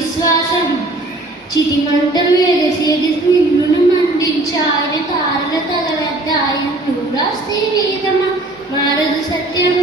విశ్వాసం చిటిమంటలు ఎగసి ఎగసి నిన్నును మండించాయన తారల తగలద్దాయి నువ్వు రాస్తే వేదమా మారదు సత్యం